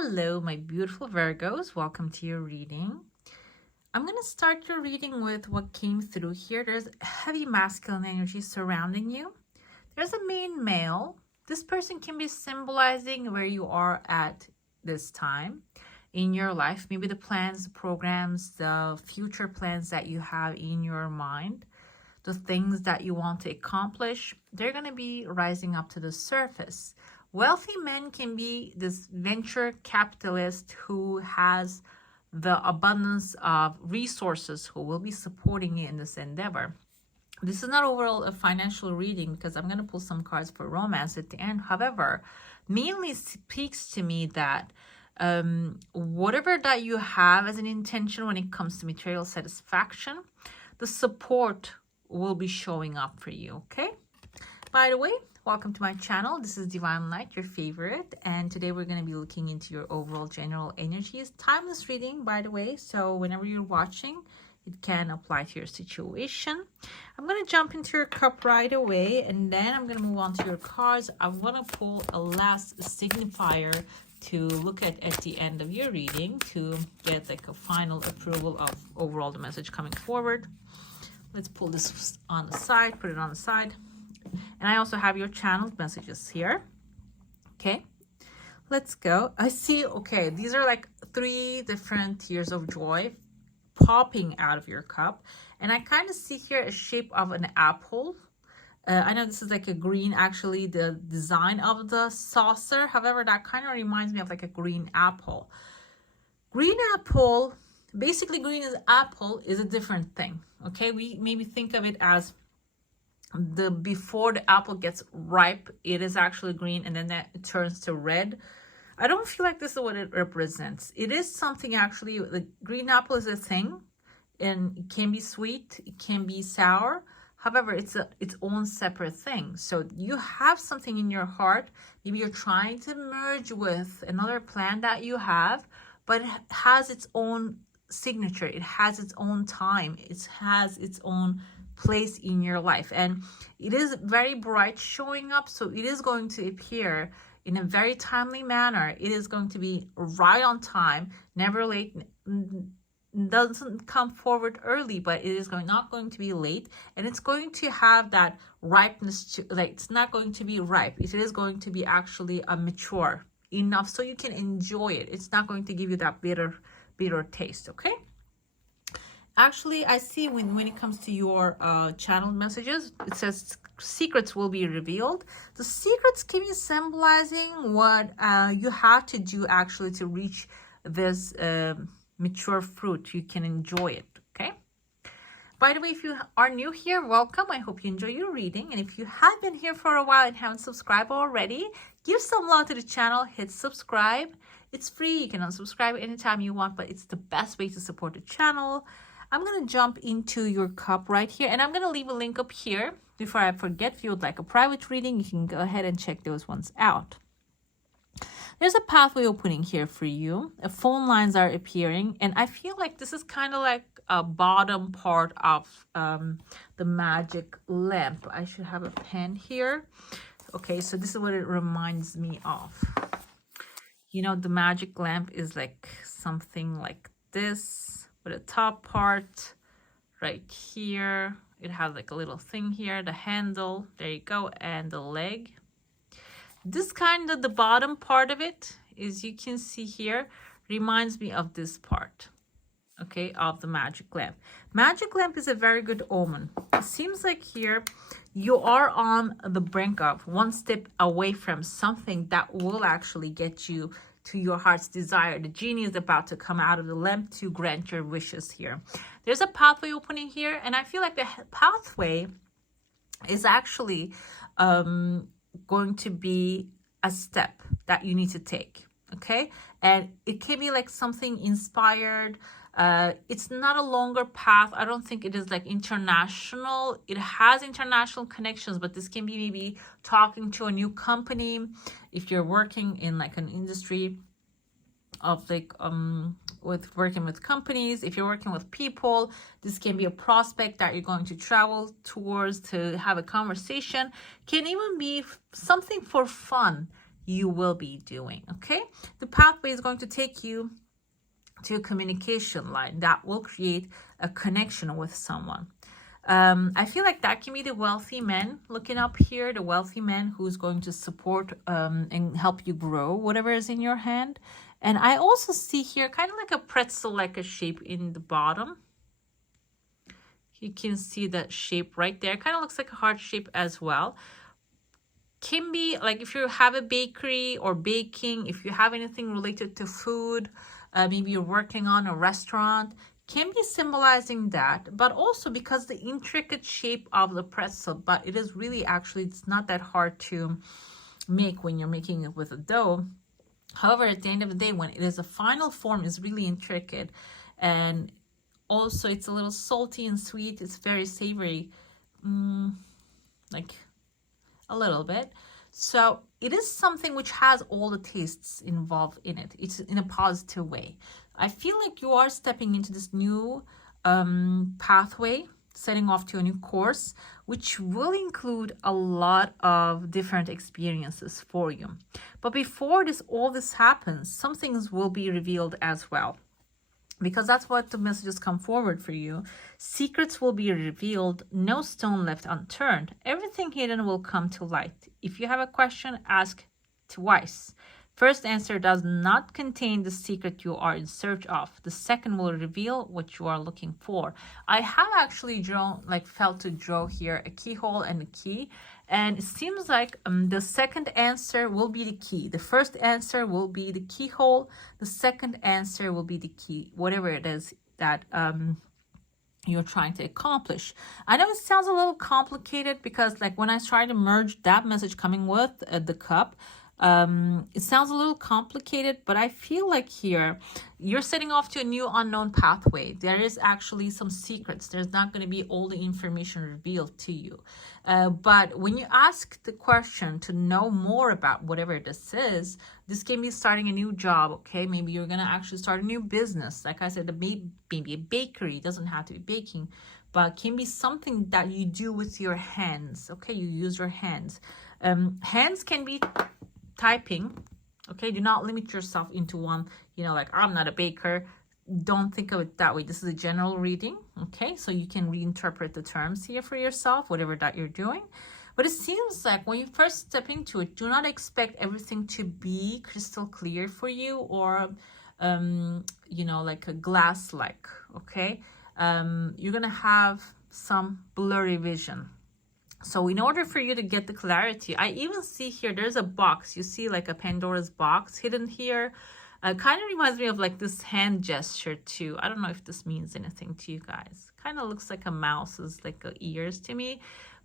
Hello, my beautiful Virgos. Welcome to your reading. I'm going to start your reading with what came through here. There's heavy masculine energy surrounding you. There's a main male. This person can be symbolizing where you are at this time in your life. Maybe the plans, the programs, the future plans that you have in your mind, the things that you want to accomplish, they're going to be rising up to the surface. Wealthy men can be this venture capitalist who has the abundance of resources who will be supporting you in this endeavor. This is not overall a financial reading because I'm going to pull some cards for romance at the end. However, mainly speaks to me that whatever that you have as an intention when it comes to material satisfaction, the support will be showing up for you, okay? By the way, welcome to my channel. This is Divine Light, your favorite, and today we're going to be looking into your overall general energies. Timeless reading, by the way, so whenever you're watching, it can apply to your situation. I'm going to jump into your cup right away, and then I'm going to move on to your cards. I want to pull a last signifier to look at the end of your reading to get like a final approval of overall the message coming forward. Let's pull this on the side, put it on the side. And I also have your channeled messages here. Okay, let's go. I see, okay, these are like 3 different tears of joy popping out of your cup. And I kind of see here a shape of an apple. I know this is like a green, actually, the design of the saucer. However, that kind of reminds me of like a green apple. Green apple, basically green as apple is a different thing. Okay, we maybe think of it as before the apple gets ripe, it is actually green, and then that it turns to red. I don't feel like this is what it represents. It is something actually. The green apple is a thing, and it can be sweet, it can be sour. However, it's its own separate thing. So you have something in your heart. Maybe you're trying to merge with another plan that you have, but it has its own signature. It has its own time. It has its own place in your life, and it is very bright showing up, so it is going to appear in a very timely manner. It is going to be right on time, never late, doesn't come forward early, but it is not going to be late, and it's going to have that ripeness to, like, it's not going to be ripe, it is going to be actually a mature enough so you can enjoy it. It's not going to give you that bitter taste. Okay, actually, I see when it comes to your channeled messages, it says secrets will be revealed. The secrets can be symbolizing what you have to do actually to reach this mature fruit. You can enjoy it, okay? By the way, if you are new here, welcome. I hope you enjoy your reading. And if you have been here for a while and haven't subscribed already, give some love to the channel. Hit subscribe. It's free. You can unsubscribe anytime you want, but it's the best way to support the channel. I'm going to jump into your cup right here, and I'm going to leave a link up here. Before I forget, if you would like a private reading, you can go ahead and check those ones out. There's a pathway opening here for you. Phone lines are appearing, and I feel like this is kind of like a bottom part of the magic lamp. I should have a pen here. Okay, so this is what it reminds me of. You know, the magic lamp is like something like this. The top part right here, it has like a little thing here, the handle, there you go, and the leg. This kind of the bottom part of it, as you can see here, reminds me of this part, okay, of the magic lamp. Magic lamp is a very good omen. It seems like here you are on the brink of one step away from something that will actually get you to your heart's desire. The genie is about to come out of the lamp to grant your wishes here. There's a pathway opening here, and I feel like the pathway is actually going to be a step that you need to take, okay? And it can be like something inspired. It's not a longer path. I don't think it is like international. It has international connections, but this can be maybe talking to a new company. If you're working in like an industry of like with working with companies, if you're working with people, this can be a prospect that you're going to travel towards to have a conversation. Can even be something for fun. you will be doing. Okay, the pathway is going to take you to a communication line that will create a connection with someone. I feel like that can be the wealthy man looking up here, the wealthy man who's going to support and help you grow whatever is in your hand. And I also see here kind of like a pretzel, like a shape in the bottom. You can see that shape right there. Kind of looks like a heart shape as well. Can be like if you have a bakery or baking, if you have anything related to food, maybe you're working on a restaurant, can be symbolizing that, but also because the intricate shape of the pretzel, but it is really actually, it's not that hard to make when you're making it with a dough. However, at the end of the day, when it is a final form, is really intricate, and also it's a little salty and sweet. It's very savory, like a little bit. So it is something which has all the tastes involved in it. It's in a positive way. I feel like you are stepping into this new pathway, setting off to a new course, which will include a lot of different experiences for you. But before all this happens, some things will be revealed as well, because that's what the messages come forward for you. Secrets will be revealed, no stone left unturned. Everything hidden will come to light. If you have a question, ask twice. First answer does not contain the secret you are in search of. The second will reveal what you are looking for. I have actually felt to draw here a keyhole and a key. And it seems like the second answer will be the key. The first answer will be the keyhole. The second answer will be the key, whatever it is that you're trying to accomplish. I know it sounds a little complicated because like when I try to merge that message coming with the cup, it sounds a little complicated, but I feel like here you're setting off to a new unknown pathway. There is actually some secrets. There's not going to be all the information revealed to you. But when you ask the question to know more about whatever this is, this can be starting a new job, okay? Maybe you're going to actually start a new business. Like I said, maybe a bakery. It doesn't have to be baking, but can be something that you do with your hands, okay? You use your hands. Hands can be typing, okay? Do not limit yourself into one, like I'm not a baker. Don't think of it that way. This is a general reading, okay? So you can reinterpret the terms here for yourself, whatever that you're doing. But it seems like when you first step into it, do not expect everything to be crystal clear for you, or like a glass-like, okay? You're gonna have some blurry vision. So in order for you to get the clarity, I even see here, there's a box. You see like a Pandora's box hidden here. Kind of reminds me of like this hand gesture too. I don't know if this means anything to you guys. Kind of looks like a mouse's like ears to me.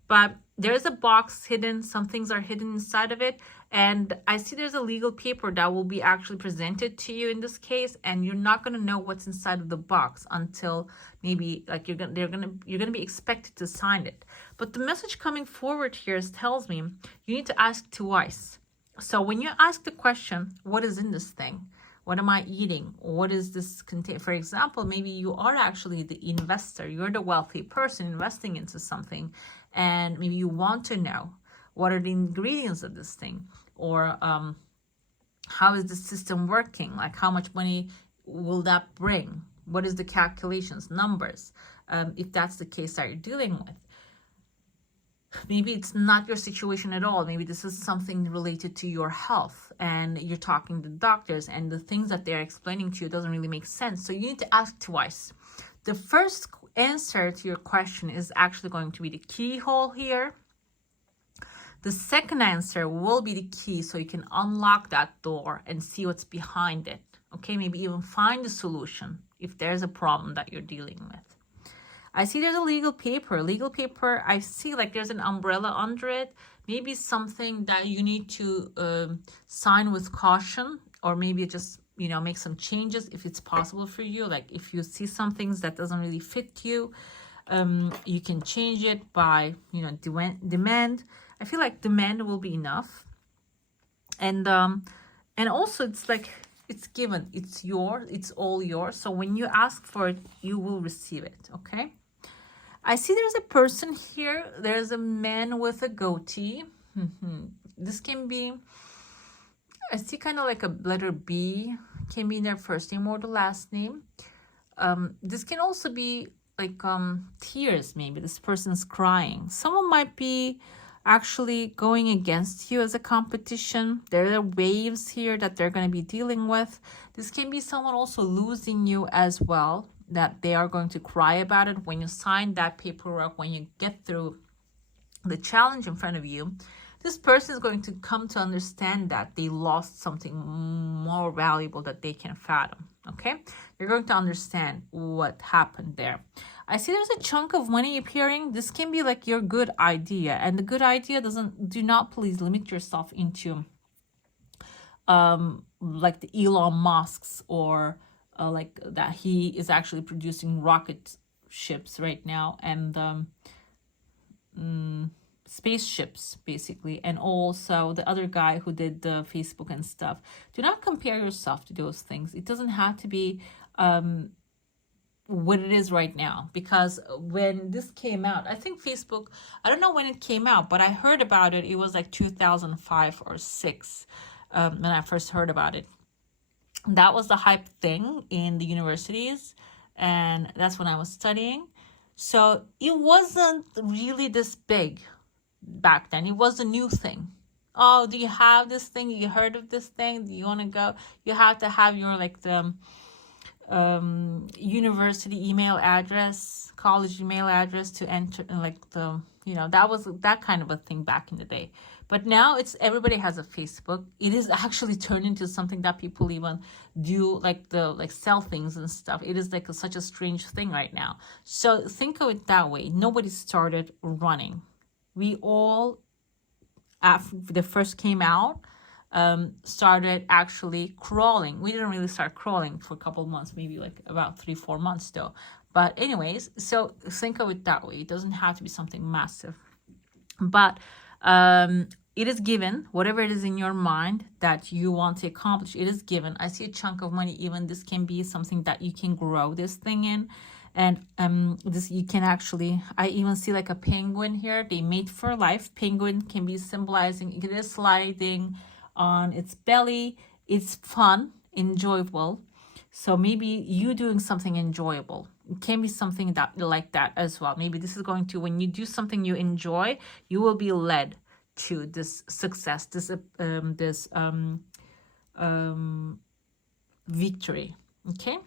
But there's a box hidden. Some things are hidden inside of it. And I see there's a legal paper that will be actually presented to you in this case. And you're not going to know what's inside of the box until maybe like you're gonna be expected to sign it. But the message coming forward here tells me you need to ask twice. So when you ask the question, what is in this thing? What am I eating? What is this contain? For example, maybe you are actually the investor. You're the wealthy person investing into something. And maybe you want to know what are the ingredients of this thing, or how is the system working? Like how much money will that bring? What is the calculations, numbers, if that's the case that you're dealing with? Maybe it's not your situation at all. Maybe this is something related to your health and you're talking to doctors and the things that they're explaining to you doesn't really make sense. So you need to ask twice. The first answer to your question is actually going to be the keyhole here. The second answer will be the key, so you can unlock that door and see what's behind it. Okay, maybe even find the solution if there's a problem that you're dealing with. I see there's a legal paper. Legal paper, I see like there's an umbrella under it. Maybe something that you need to sign with caution, or maybe just, make some changes if it's possible for you. Like if you see some things that doesn't really fit you, you can change it by, demand. I feel like demand will be enough. And also it's like, it's given, it's yours, it's all yours. So when you ask for it, you will receive it, okay? I see there's a person here. There's a man with a goatee. This can be I see kind of like a letter B can be in their first name or the last name. This can also be like tears. Maybe this person's crying. Someone might be actually going against you as a competition. There are waves here that they're going to be dealing with. This can be someone also losing you as well, that they are going to cry about it when you sign that paperwork, when you get through the challenge in front of you. This person is going to come to understand that they lost something more valuable that they can fathom. Okay, you're going to understand what happened there. I see there's a chunk of money appearing. This can be like your good idea, and the good idea do not please limit yourself into like the Elon Musk's, or like that he is actually producing rocket ships right now, and spaceships basically, and also the other guy who did the Facebook and stuff. Do not compare yourself to those things. It doesn't have to be what it is right now, because when this came out, I think Facebook, I don't know when it came out, but I heard about it, it was like 2005 or 6 when I first heard about it. That was the hype thing in the universities, and that's when I was studying. So it wasn't really this big back then. It was a new thing. Oh, do you have this thing? You heard of this thing? Do you want to go? You have to have your like the university email address, college email address to enter, like the, you know, that was that kind of a thing back in the day. But now it's everybody has a Facebook. It is actually turned into something that people even do, like the like sell things and stuff. It is like such a strange thing right now. So think of it that way. Nobody started running. We all, after they first came out, started actually crawling. We didn't really start crawling for a couple of months, maybe like about 3-4 months though. But anyways, so think of it that way. It doesn't have to be something massive. But it is given, whatever it is in your mind that you want to accomplish, it is given. I see a chunk of money. Even this can be something that you can grow this thing in. And this, you can actually, I even see like a penguin here. They mate for life. Penguin can be symbolizing, it is sliding on its belly. It's fun, enjoyable. So maybe you doing something enjoyable. It can be something that like that as well. Maybe this is going to, when you do something you enjoy, you will be led to this success, this victory. Okay.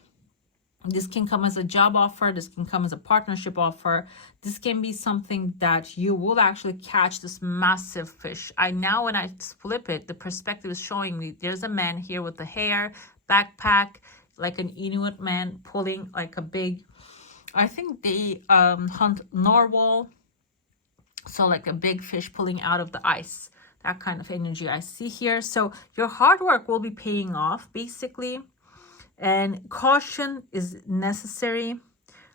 This can come as a job offer. This can come as a partnership offer. This can be something that you will actually catch this massive fish. Now when I flip it, the perspective is showing me there's a man here with the hair, backpack, like an Inuit man pulling like a big, I think they hunt narwhal. So like a big fish pulling out of the ice. That kind of energy I see here. So your hard work will be paying off basically. And caution is necessary,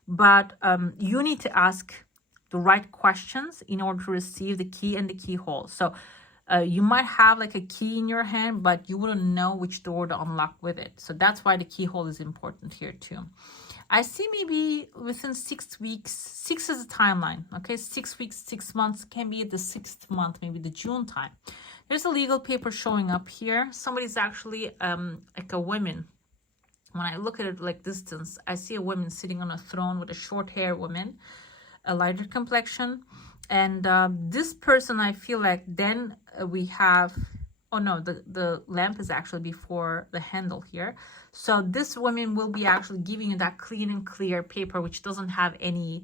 but you need to ask the right questions in order to receive the key and the keyhole. So you might have like a key in your hand, but you wouldn't know which door to unlock with it. So that's why the keyhole is important here too. I see maybe within 6 weeks, 6 is a timeline, okay? 6 weeks, 6 months, can be at the 6th month, maybe the June time. There's a legal paper showing up here. Somebody's actually like a woman. When I look at it like distance, I see a woman sitting on a throne with a short hair woman, a lighter complexion. And this person, I feel like then we have, oh no, the lamp is actually before the handle here. So this woman will be actually giving you that clean and clear paper, which doesn't have any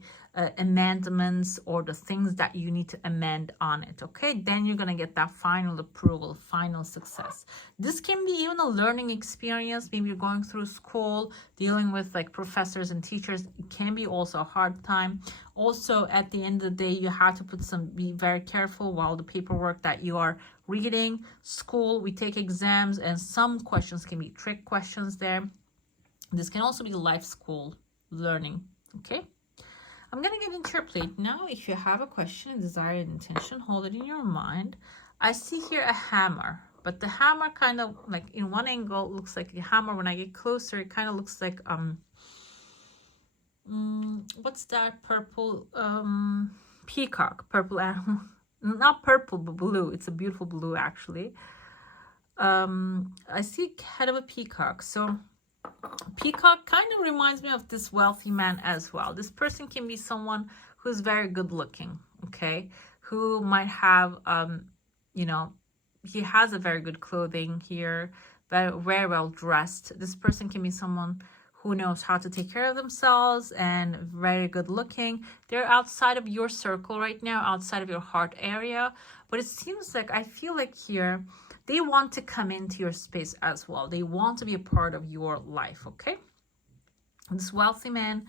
amendments or the things that you need to amend on it. Okay, then you're going to get that final approval, final success. This can be even a learning experience. Maybe you're going through school, dealing with like professors and teachers. It can be also a hard time. Also, at the end of the day, you have to be very careful while the paperwork that you are reading. School, we take exams, and some questions can be trick questions there. This can also be life school learning. Okay, I'm gonna get into your plate now. If you have a question, a desire, and intention, hold it in your mind. I see here a hammer, but the hammer kind of like in one angle looks like a hammer. When I get closer, it kind of looks like what's that purple peacock, purple animal. Not purple, but blue. It's a beautiful blue actually. I see head of a peacock. So peacock kind of reminds me of this wealthy man as well. This person can be someone who's very good looking, okay, who might have you know, he has a very good clothing here, very well dressed. This person can be someone who knows how to take care of themselves and very good looking. They're outside of your circle right now, outside of your heart area, but it seems like, I feel like here they want to come into your space as well. They want to be a part of your life, okay? This wealthy man,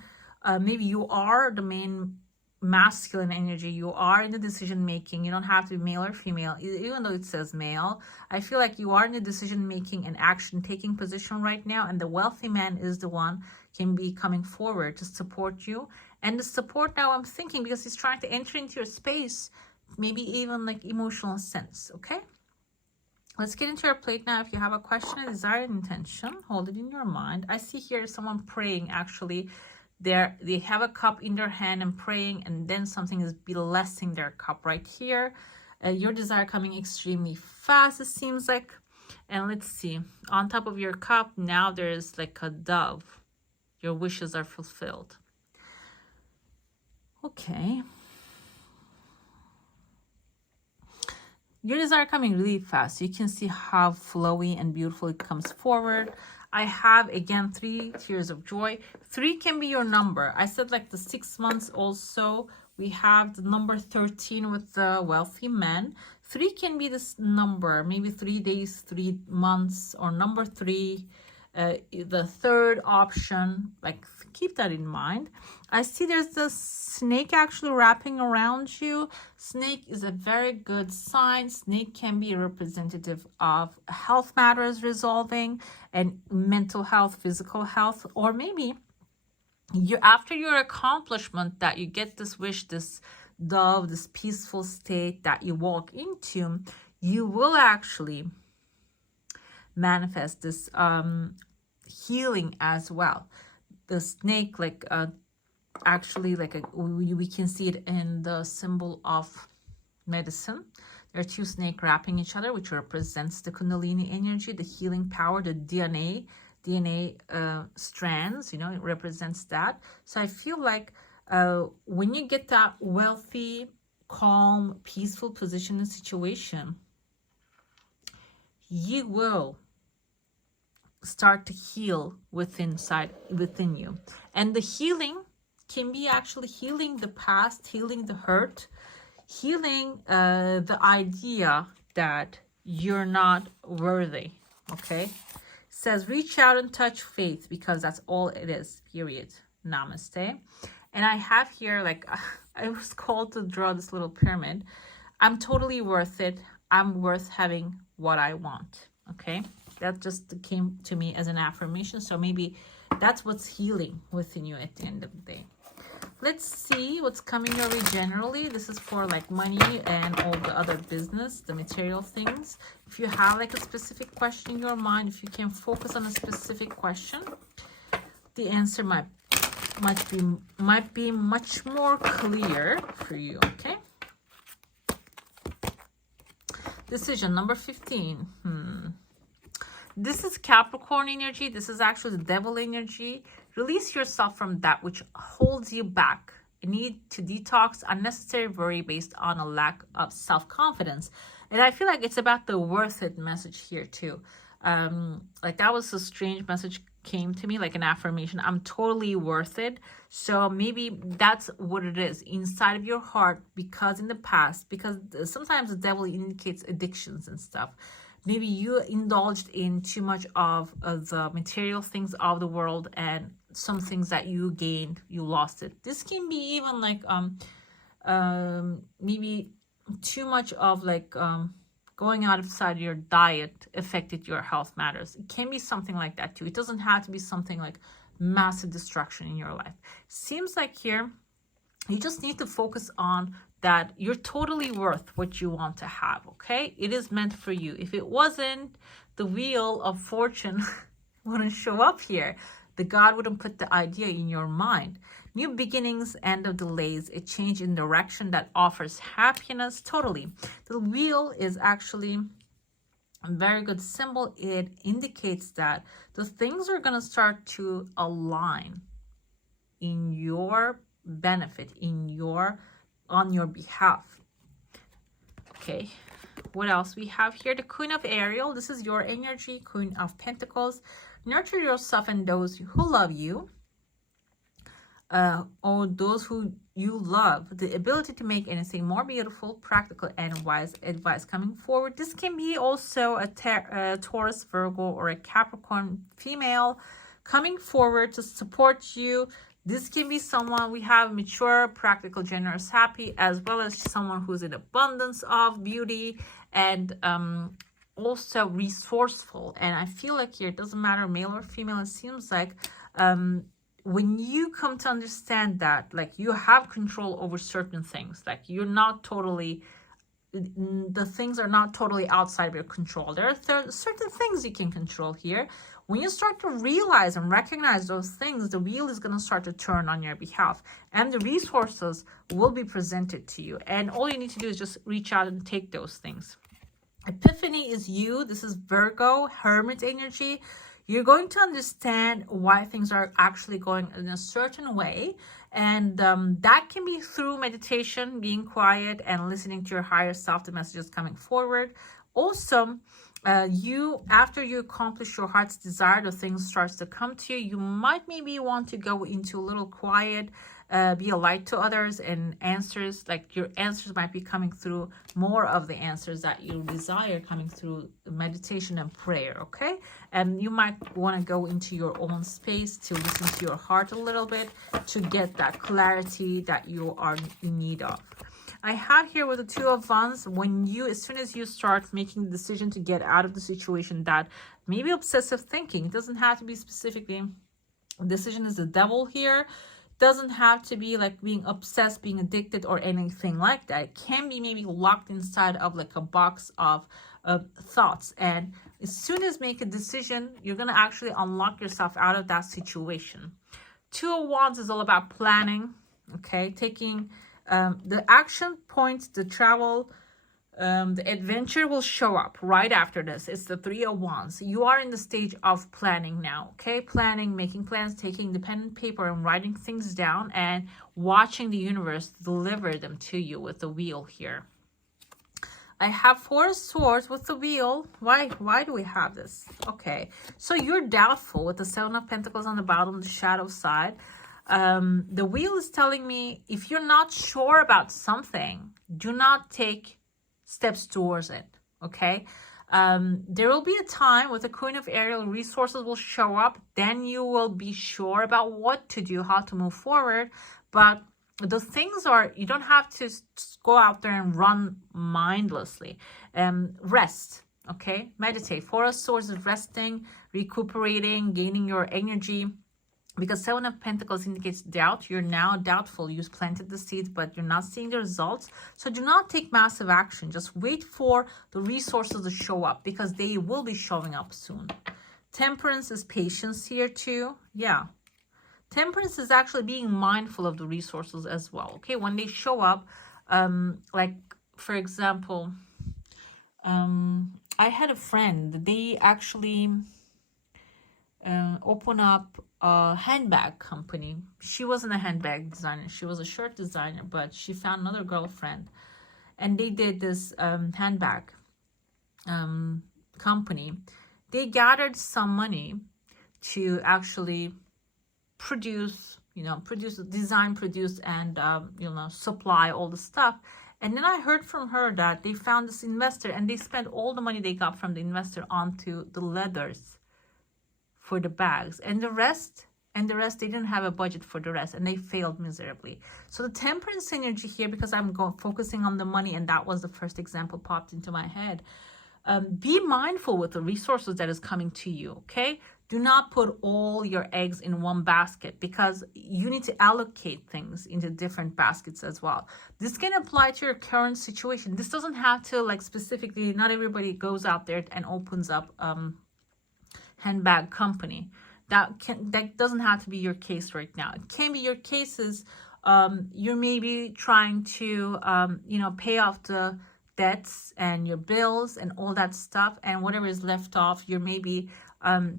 maybe you are the main masculine energy. You are in the decision making. You don't have to be male or female, even though it says male. I feel like you are in the decision making and action taking position right now, and the wealthy man is the one can be coming forward to support you. And the support now, I'm thinking, because he's trying to enter into your space, maybe even like emotional sense, okay? Let's get into your plate now. If you have a question, a desire, an intention, hold it in your mind. I see here someone praying, actually. They have a cup in their hand and praying, and then something is blessing their cup right here. Your desire coming extremely fast, it seems like. And let's see. On top of your cup, now there's like a dove. Your wishes are fulfilled. Okay. Your desire coming really fast. You can see how flowy and beautiful it comes forward. I have, again, 3 tears of joy. 3 can be your number. I said like the 6 months also. We have the number 13 with the wealthy man. 3 can be this number, maybe 3 days, 3 months, or number 3. The third option, like keep that in mind. I see there's this snake actually wrapping around you. Snake is a very good sign. Snake can be a representative of health matters resolving and mental health, physical health, or maybe you, after your accomplishment, that you get this wish, this dove, this peaceful state that you walk into, you will actually manifest this healing as well. The snake, like actually, like we can see it in the symbol of medicine. There are 2 snakes wrapping each other, which represents the Kundalini energy, the healing power, the DNA strands, you know, it represents that. So I feel like when you get that wealthy, calm, peaceful position and situation, you will start to heal within you. And the healing can be actually healing the past, healing the hurt, healing the idea that you're not worthy, okay? It says reach out and touch faith, because that's all it is, period. Namaste. And I have here, like, I was called to draw this little pyramid. I'm totally worth it. I'm worth having what I want, okay? That just came to me as an affirmation. So maybe that's what's healing within you at the end of the day. Let's see what's coming your way generally. This is for like money and all the other business, the material things. If you have like a specific question in your mind, if you can focus on a specific question, the answer might be much more clear for you, okay? Decision number 15. This is Capricorn energy. This is actually the devil energy. Release yourself from that which holds you back. You need to detox unnecessary worry based on a lack of self-confidence. And I feel like it's about the worth it message here too. Like that was a strange message came to me, like an affirmation. I'm totally worth it. So maybe that's what it is inside of your heart, because in the past, because sometimes the devil indicates addictions and stuff. Maybe you indulged in too much of the material things of the world, and some things that you gained, you lost it. This can be even like maybe too much of like going outside your diet affected your health matters. It can be something like that too. It doesn't have to be something like massive destruction in your life. Seems like here you just need to focus on that you're totally worth what you want to have, okay? It is meant for you. If it wasn't, the wheel of fortune wouldn't show up here. The God wouldn't put the idea in your mind. New beginnings, end of delays, a change in direction that offers happiness, totally. The wheel is actually A very good symbol. It indicates that the things are going to start to align in your benefit, on your behalf. Okay, what else we have here? The Queen of Ariel. This is your energy. Queen of Pentacles. Nurture yourself and those who love you, or those who you love. The ability to make anything more beautiful, practical, and wise advice coming forward. This can be also a Taurus, Virgo, or a Capricorn female coming forward to support you. This can be someone, we have mature, practical, generous, happy, as well as someone who's in abundance of beauty and also resourceful. And I feel like here, it doesn't matter male or female, it seems like when you come to understand that, like, you have control over certain things, like you're not totally, the things are not totally outside of your control. There are certain things you can control here. When you start to realize and recognize those things, the wheel is going to start to turn on your behalf and the resources will be presented to you. And all you need to do is just reach out and take those things. Epiphany is you. This is Virgo, Hermit energy. You're going to understand why things are actually going in a certain way. And that can be through meditation, being quiet and listening to your higher self, the messages coming forward. Also, after you accomplish your heart's desire, the things starts to come to you. You might maybe want to go into a little quiet, be a light to others, and answers, like your answers might be coming through, more of the answers that you desire coming through meditation and prayer. Okay, and you might want to go into your own space to listen to your heart a little bit to get that clarity that you are in need of. I have here with the Two of Wands, as soon as you start making the decision to get out of the situation, that maybe obsessive thinking, it doesn't have to be specifically, decision is the devil here. It doesn't have to be like being obsessed, being addicted, or anything like that. It can be maybe locked inside of like a box of thoughts. And as soon as make a decision, you're going to actually unlock yourself out of that situation. Two of Wands is all about planning, okay, taking the action points, the travel, the adventure will show up right after this. It's the Three of Wands. You are in the stage of planning now, okay? Planning, making plans, taking the pen and paper and writing things down and watching the universe deliver them to you with the wheel here. I have Four of Swords with the wheel. Why do we have this? Okay, so you're doubtful with the Seven of Pentacles on the bottom, the shadow side. The wheel is telling me if you're not sure about something, do not take steps towards it. Okay, there will be a time with the Queen of Ariel, resources will show up, then you will be sure about what to do, how to move forward. But the things are, you don't have to go out there and run mindlessly. Rest, okay, meditate. Four of Swords is resting, recuperating, gaining your energy. Because Seven of Pentacles indicates doubt. You're now doubtful. You planted the seeds, but you're not seeing the results. So do not take massive action. Just wait for the resources to show up, because they will be showing up soon. Temperance is patience here too. Yeah. Temperance is actually being mindful of the resources as well. Okay, when they show up, like for example, I had a friend. They actually open up a handbag company. She wasn't a handbag designer, she was a shirt designer, but she found another girlfriend and they did this handbag company. They gathered some money to actually produce, design, produce, and supply all the stuff. And then I heard from her that they found this investor and they spent all the money they got from the investor onto the leathers for the bags, and the rest they didn't have a budget for the rest, and they failed miserably. So the temperance energy here, because I'm focusing on the money, and that was the first example popped into my head. Be mindful with the resources that is coming to you, okay? Do not put all your eggs in one basket, because you need to allocate things into different baskets as well. This can apply to your current situation. This doesn't have to, like, specifically, not everybody goes out there and opens up handbag company. That doesn't have to be your case right now. It can be your cases. You're maybe trying to pay off the debts and your bills and all that stuff, and whatever is left off, you're maybe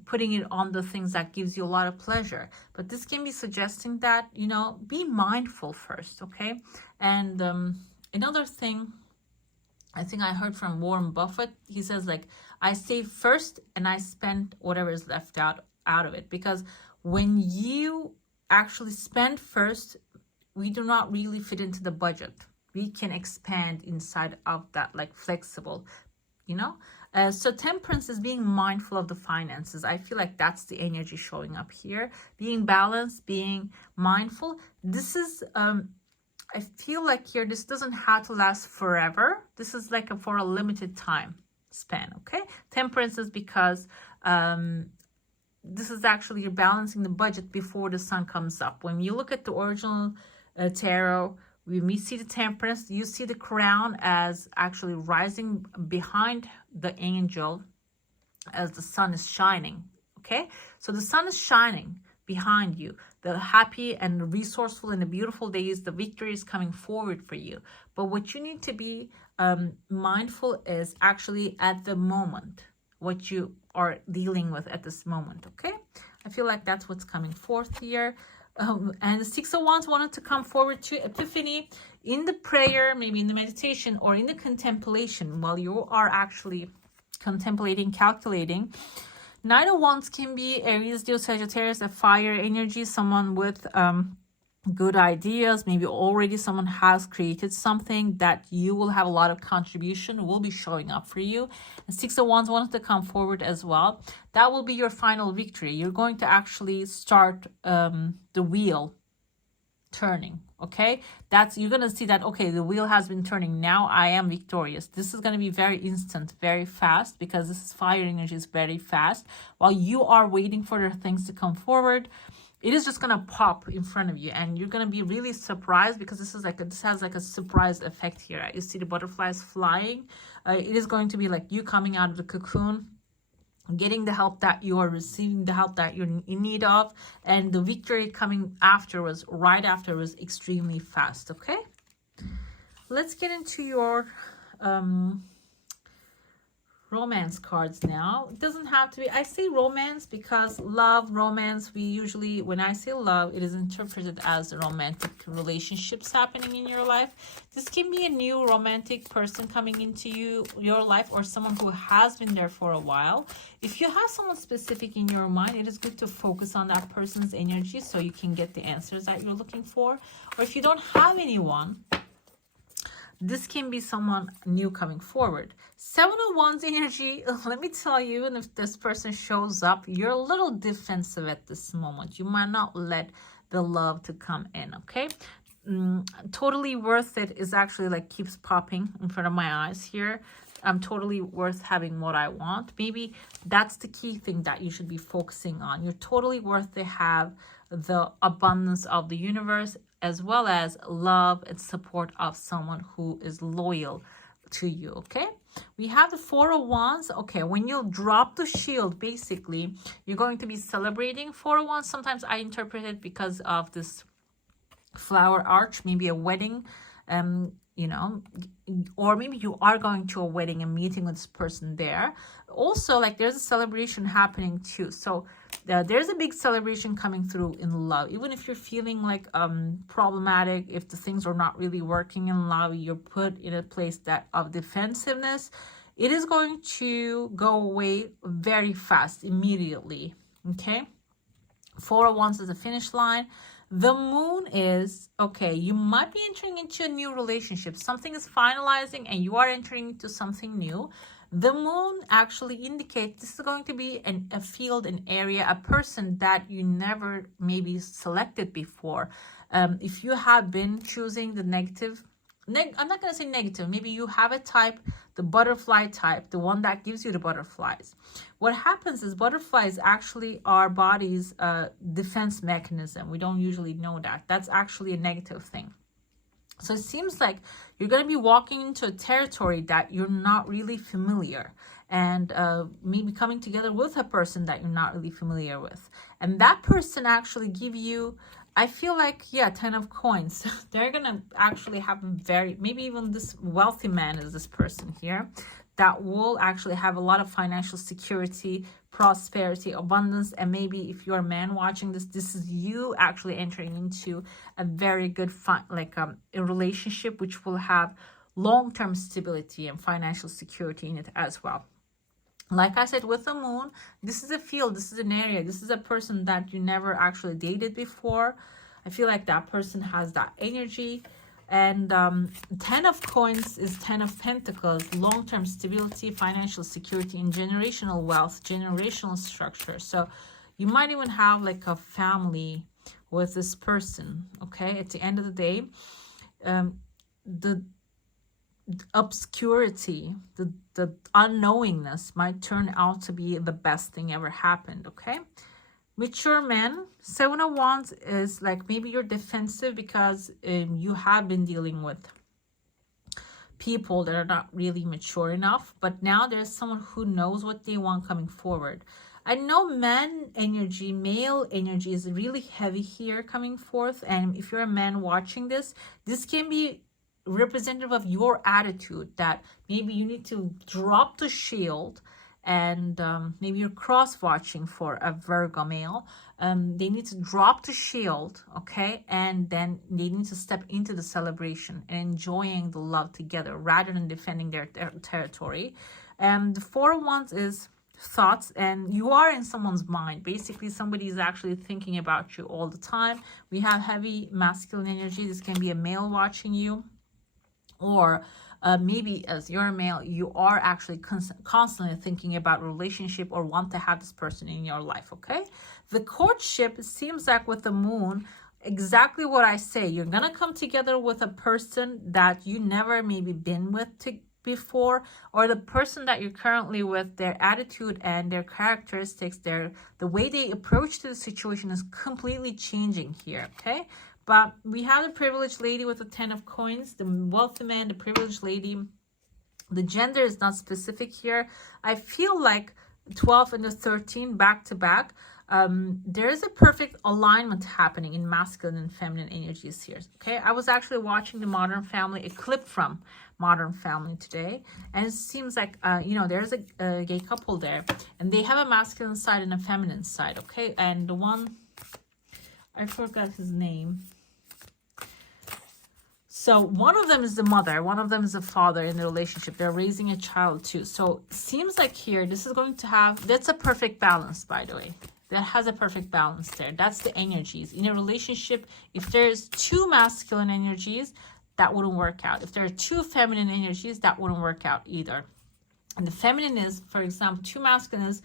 putting it on the things that gives you a lot of pleasure. But this can be suggesting that, you know, be mindful first, okay? And another thing I think I heard from Warren Buffett, he says, like, I save first and I spend whatever is left out of it. Because when you actually spend first, we do not really fit into the budget. We can expand inside of that, like flexible, you know. So temperance is being mindful of the finances. I feel like that's the energy showing up here. Being balanced, being mindful. This is I feel like here, this doesn't have to last forever. This is like for a limited time span, okay? Temperance is because this is actually, you're balancing the budget before the sun comes up. When you look at the original tarot, we see the temperance, you see the crown as actually rising behind the angel as the sun is shining, okay? So the sun is shining behind you. The happy and the resourceful and the beautiful days, the victory is coming forward for you. But what you need to be mindful is actually at the moment, what you are dealing with at this moment, okay? I feel like that's what's coming forth here. And the Six of Wands wanted to come forward to Epiphany in the prayer, maybe in the meditation or in the contemplation while you are actually contemplating, calculating. Knight of Wands can be Aries, Leo, Sagittarius, a fire energy, someone with good ideas. Maybe already someone has created something that you will have a lot of contribution, will be showing up for you. And Six of Wands wanted to come forward as well. That will be your final victory. You're going to actually start the wheel turning, okay? That's, you're going to see that, okay, the wheel has been turning. Now I am victorious. This is going to be very instant, very fast, because this is fire energy, is very fast. While you are waiting for the things to come forward, it is just going to pop in front of you, and you're going to be really surprised, because this is like this has like a surprise effect here. You see the butterflies flying. It is going to be like you coming out of the cocoon, getting the help that you are receiving, the help that you're in need of, and the victory coming afterwards, right after, was extremely fast, okay? Let's get into your romance cards now. It doesn't have to be, I say romance because love, romance, we usually, when I say love, it is interpreted as romantic relationships happening in your life. This can be a new romantic person coming into your life, or someone who has been there for a while. If you have someone specific in your mind, it is good to focus on that person's energy so you can get the answers that you're looking for. Or if you don't have anyone, this can be someone new coming forward. Seven of Wands energy, let me tell you, and if this person shows up, you're a little defensive at this moment. You might not let the love to come in, okay? Totally worth it is actually like keeps popping in front of my eyes here. I'm totally worth having what I want. Maybe that's the key thing that you should be focusing on. You're totally worth to have the abundance of the universe, as well as love and support of someone who is loyal to you, okay? We have the Four of Wands. Okay, when you drop the shield, basically, you're going to be celebrating. Four of Wands, sometimes I interpret it because of this flower arch, maybe a wedding, you know, or maybe you are going to a wedding and meeting with this person there. Also, like, there's a celebration happening too. So there's a big celebration coming through in love. Even if you're feeling like problematic, if the things are not really working in love, you're put in a place that of defensiveness, it is going to go away very fast, immediately, okay? Four of Wands is the finish line. The moon is, okay, you might be entering into a new relationship. Something is finalizing and you are entering into something new. The moon actually indicates this is going to be a field, an area, a person that you never maybe selected before. If you have been choosing the negative, I'm not going to say negative, maybe you have a type, the butterfly type, the one that gives you the butterflies. What happens is butterflies actually are body's defense mechanism. We don't usually know that. That's actually a negative thing. So it seems like you're going to be walking into a territory that you're not really familiar, and maybe coming together with a person that you're not really familiar with. And that person actually give you I feel like, yeah, 10 of coins. They're going to actually have maybe even this wealthy man is this person here that will actually have a lot of financial security, prosperity, abundance. And maybe if you're a man watching this, this is you actually entering into a very good, a relationship which will have long-term stability and financial security in it as well. Like I said, with the moon, this is a field, this is an area, this is a person that you never actually dated before. I feel like that person has that energy. And 10 of coins is 10 of pentacles, long-term stability, financial security, and generational wealth, generational structure. So you might even have like a family with this person, okay? At the end of the day, the obscurity, the unknowingness might turn out to be the best thing ever happened, okay? Mature men, 7 of Wands is like maybe you're defensive because you have been dealing with people that are not really mature enough, but now there's someone who knows what they want coming forward. I know male energy is really heavy here coming forth, and if you're a man watching this, this can be representative of your attitude, that maybe you need to drop the shield, and maybe you're cross-watching for a Virgo male. They need to drop the shield, okay, and then they need to step into the celebration and enjoying the love together rather than defending their territory. The 4 of Wands is thoughts, and you are in someone's mind. Basically, somebody is actually thinking about you all the time. We have heavy masculine energy. This can be a male watching you, or maybe as you're a male, you are actually constantly thinking about a relationship or want to have this person in your life, okay? The courtship, seems like with the moon, exactly what I say. You're going to come together with a person that you never maybe been with before, or the person that you're currently with, their attitude and their characteristics, the way they approach to the situation is completely changing here, okay? But we have the privileged lady with the 10 of coins, the wealthy man, the privileged lady. The gender is not specific here. I feel like 12 and the 13 back to back. There is a perfect alignment happening in masculine and feminine energies here. Okay, I was actually watching the Modern Family, a clip from Modern Family today, and it seems like there's a gay couple there, and they have a masculine side and a feminine side. Okay, and the one, I forgot his name. So one of them is the mother, one of them is the father in the relationship. They're raising a child too. So it seems like here, this is going to have, that's a perfect balance, by the way. That has a perfect balance there. That's the energies. In a relationship, if there's 2 masculine energies, that wouldn't work out. If there are 2 feminine energies, that wouldn't work out either. And the feminine is, for example, 2 masculine is,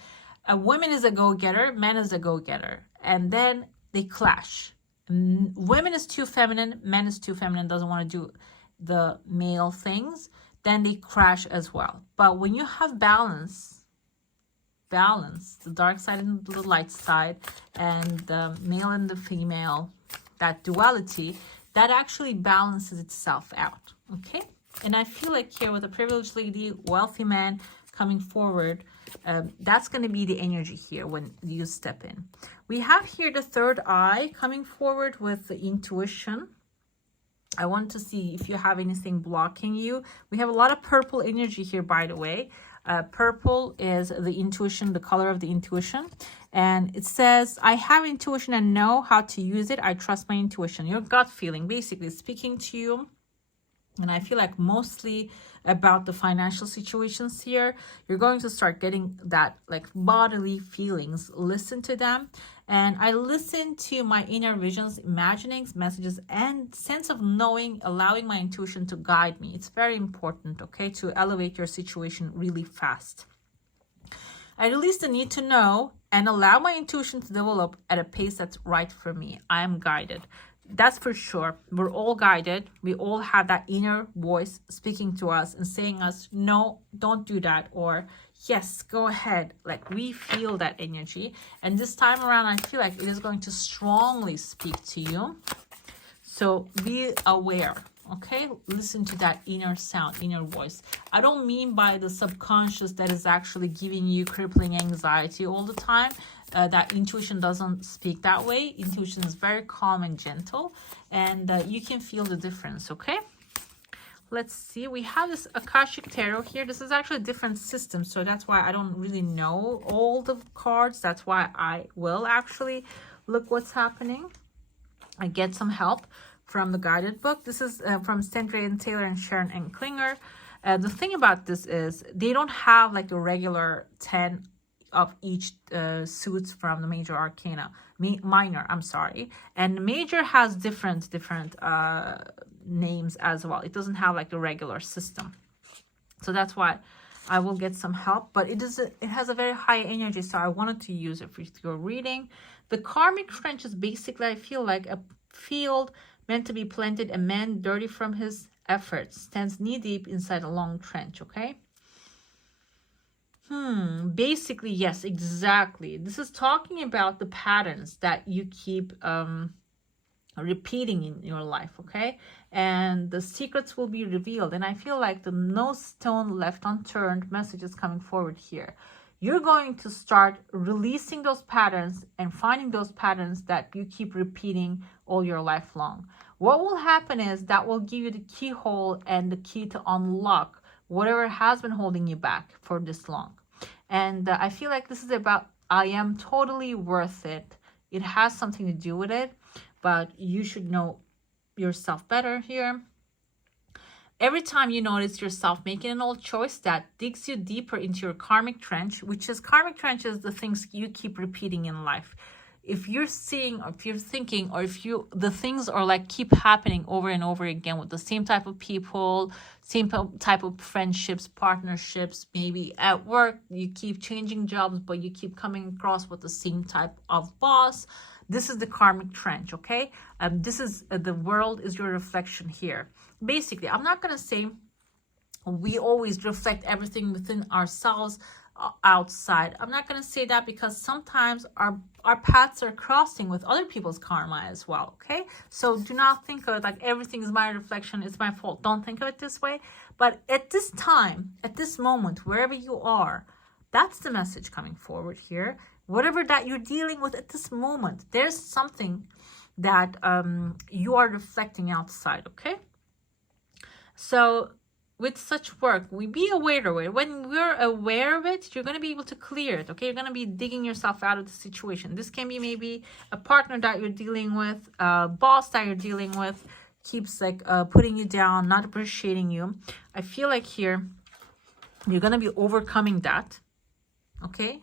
a woman is a go-getter, man is a go-getter. And then they clash. Women is too feminine, men is too feminine, doesn't want to do the male things, then they crash as well. But when you have balance, the dark side and the light side, and the male and the female, that duality, that actually balances itself out, okay? And I feel like here with a privileged lady, wealthy man coming forward, that's going to be the energy here when you step in. We have here the third eye coming forward with the intuition. I want to see if you have anything blocking you. We have a lot of purple energy here, by the way. Purple is the intuition, the color of the intuition. And it says, I have intuition and know how to use it. I trust my intuition. Your gut feeling, basically speaking to you. And I feel like mostly about the financial situations here, you're going to start getting that like bodily feelings. Listen to them. And I listen to my inner visions, imaginings, messages, and sense of knowing, allowing my intuition to guide me. It's very important, okay, to elevate your situation really fast. I release the need to know and allow my intuition to develop at a pace that's right for me. I am guided. That's for sure. We're all guided. We all have that inner voice speaking to us and saying us, no, don't do that, or yes, go ahead. Like we feel that energy. And this time around, I feel like it is going to strongly speak to you. So be aware, okay? Listen to that inner sound, inner voice. I don't mean by the subconscious that is actually giving you crippling anxiety all the time. that intuition doesn't speak that way. Intuition is very calm and gentle, and you can feel the difference, okay? Let's see. We have this Akashic Tarot here. This is actually a different system, so that's why I don't really know all the cards. That's why I will actually look what's happening. I get some help from the guided book. This is from Sandra and Taylor and Sharon and Klinger. The thing about this is they don't have like a regular 10 of each suits from the major arcana. Minor, I'm sorry. And major has different names as well. It doesn't have like a regular system. So that's why I will get some help. But it has a very high energy, so I wanted to use it for your reading. The karmic trench is basically, I feel like a field meant to be planted. A man dirty from his efforts stands knee-deep inside a long trench, okay? Basically, yes, exactly. This is talking about the patterns that you keep repeating in your life, okay? And the secrets will be revealed. And I feel like the no stone left unturned message is coming forward here. You're going to start releasing those patterns and finding those patterns that you keep repeating all your life long. What will happen is that will give you the keyhole and the key to unlock whatever has been holding you back for this long. And I feel like this is about, I am totally worth it. It has something to do with it, but you should know yourself better here. Every time you notice yourself making an old choice that digs you deeper into your karmic trench, which is karmic trench is the things you keep repeating in life. If you're seeing, or if you're thinking, or if the things are like keep happening over and over again with the same type of people, same type of friendships, partnerships, maybe at work, you keep changing jobs, but you keep coming across with the same type of boss. This is the karmic trench, okay? This is the world is your reflection here. Basically, I'm not going to say we always reflect everything within ourselves outside. I'm not going to say that because sometimes our paths are crossing with other people's karma as well, okay? So do not think of it like everything is my reflection, it's my fault. Don't think of it this way. But at this time, at this moment, wherever you are, that's the message coming forward here. Whatever that you're dealing with at this moment, there's something that you are reflecting outside, okay? So with such work, we be aware of it. When we're aware of it, you're going to be able to clear it, okay? You're going to be digging yourself out of the situation. This can be maybe a partner that you're dealing with, a boss that you're dealing with, keeps like putting you down, not appreciating you. I feel like here, you're going to be overcoming that, okay?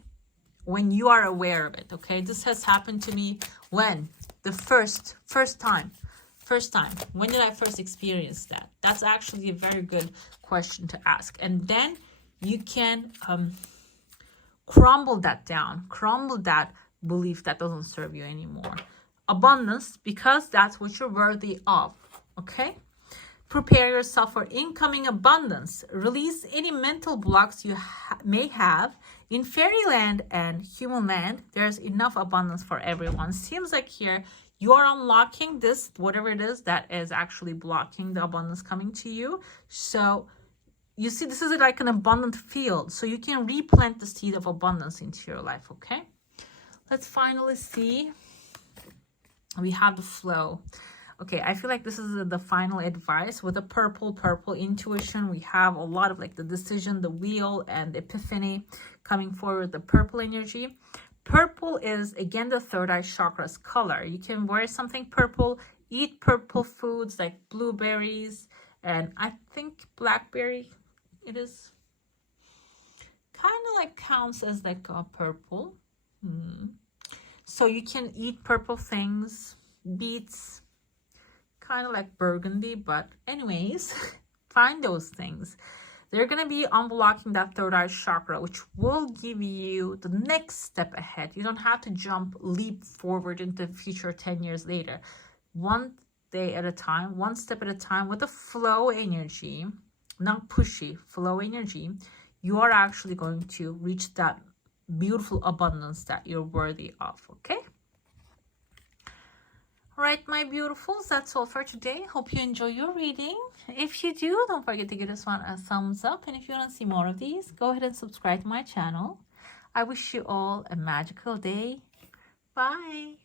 When you are aware of it, okay? This has happened to me when? The first time. When did I first experience that? That's actually a very good question to ask. And then you can crumble that down, crumble that belief that doesn't serve you anymore. Abundance, because that's what you're worthy of, okay? Prepare yourself for incoming abundance. Release any mental blocks you may have. In fairyland and human land, there's enough abundance for everyone. Seems like here you are unlocking this, whatever it is that is actually blocking the abundance coming to you. So you see, this is like an abundant field. So you can replant the seed of abundance into your life, okay? Let's finally see. We have the flow. Okay, I feel like this is the final advice with the purple intuition. We have a lot of like the decision, the wheel, and the epiphany coming forward, the purple energy. Purple is, again, the third eye chakra's color. You can wear something purple, eat purple foods like blueberries, and I think blackberry, it is kind of like counts as like a purple. So you can eat purple things, beets, kind of like burgundy, but anyways, find those things. They're going to be unblocking that third eye chakra, which will give you the next step ahead. You don't have to leap forward into the future 10 years later. One day at a time, one step at a time, with a flow energy, not pushy, flow energy, you are actually going to reach that beautiful abundance that you're worthy of, okay? All right, my beautifuls, that's all for today. Hope you enjoy your reading. If you do, don't forget to give this one a thumbs up. And if you want to see more of these, go ahead and subscribe to my channel. I wish you all a magical day. Bye.